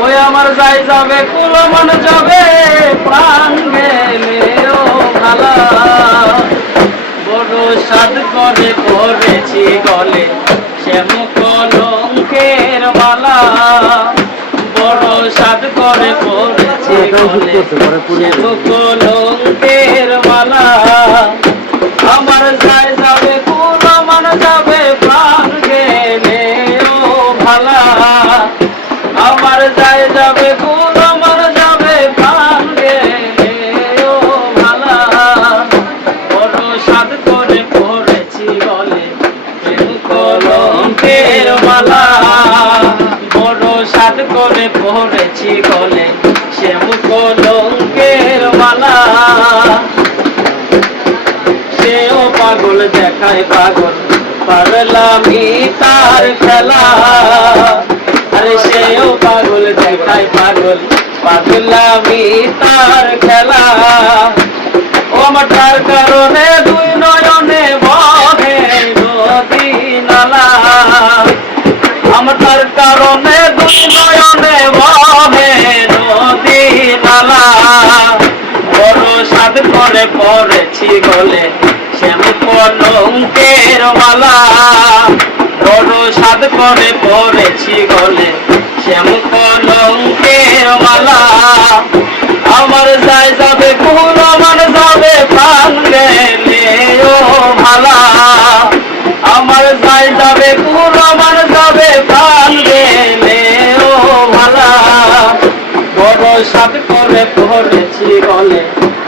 ওই আমার যাই যাবে কুলো মন যাবে প্রাণ গেলে ও ভালা বড় সাদ করে করেছি গলে শ্যাম কলঙ্কের মালা বড় সাদ করে করেছি গলে শ্যাম কলঙ্কের মালা আমার যাই যাবে কুলো মন যাবে প্রাণ গেলে ও ভালা আমার যাই যাবে কুলো মন যাবে প্রাণ গেলে ও ভালা বড় সাদ করে পড়েছি গলে প্রেম কলঙ্কের মালা বড় সাদ করে পড়েছি গলে শ্যাম কলঙ্কের মালা সেও পাগল দেখায় পাগল পাগলামি তার খেলা আরে সেও পাগল দেখায় পাগল পাগলামি তার খেলা ও মাটার কারণে দুই নয়নে বহে নদী নালা আমার কারণে দুই নয়নে বহে নদী নালা বড় সাদ করে পড়েছি গলে শ্যাম কলঙ্কের মালা বড় সাদ করে পড়েছি গলে শ্যাম কলঙ্কের মালা আমার যাই যাবে কুলো মন যাবে প্রাণ গেলে ও ভালা আমার যাই যাবে কুলো মন যাবে প্রাণ গেলে ও ভালা বড় সাদ করে পড়েছি গলে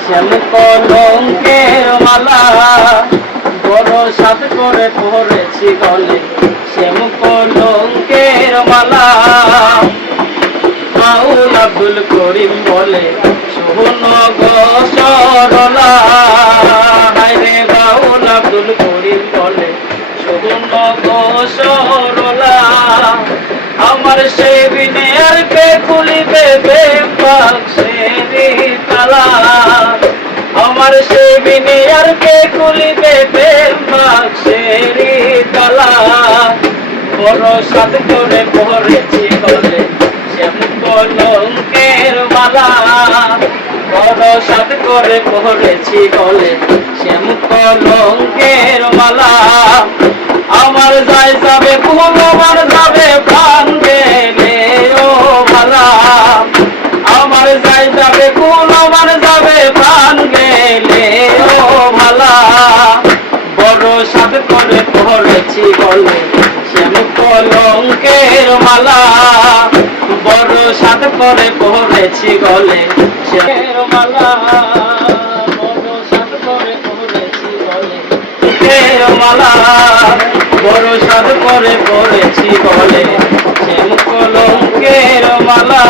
শ্যাম কলঙ্কের মালা বড় সাদ করে পড়েছি গলে শ্যাম কলঙ্কের মালা বাউল আব্দুল করিম বলে শোন গো সরলা হায়রে বাউল আব্দুল করিম বলে শোন গো সরলা আমার সে বিনে আর কে খুলিবে প্রেম বাক্সের তালা আমার সে বিনে আর কে খুলিবে প্রেম বাক্সের তালা বড় সাদ করে পড়েছি গলে শ্যাম কলঙ্কের মালা বড় সাদ করে পড়েছি গলে শ্যাম কলঙ্কের মালা আমার যাই যাবে কুলো মন যাবে প্রাণ গেলে ও ভালা আমার যাই যাবে কুলো মন যাবে প্রাণ গেলে ও ভালা বড় সাদ করে পড়েছি গলে শ্যাম কলঙ্কের মালা বড় সাদ করে পড়েছি গলে শ্যামের মালা বড় সাদ করে পড়েছি গলে শ্যামের মালা বড় সাদ করে পড়েছি গলে শ্যাম কলঙ্কের মালা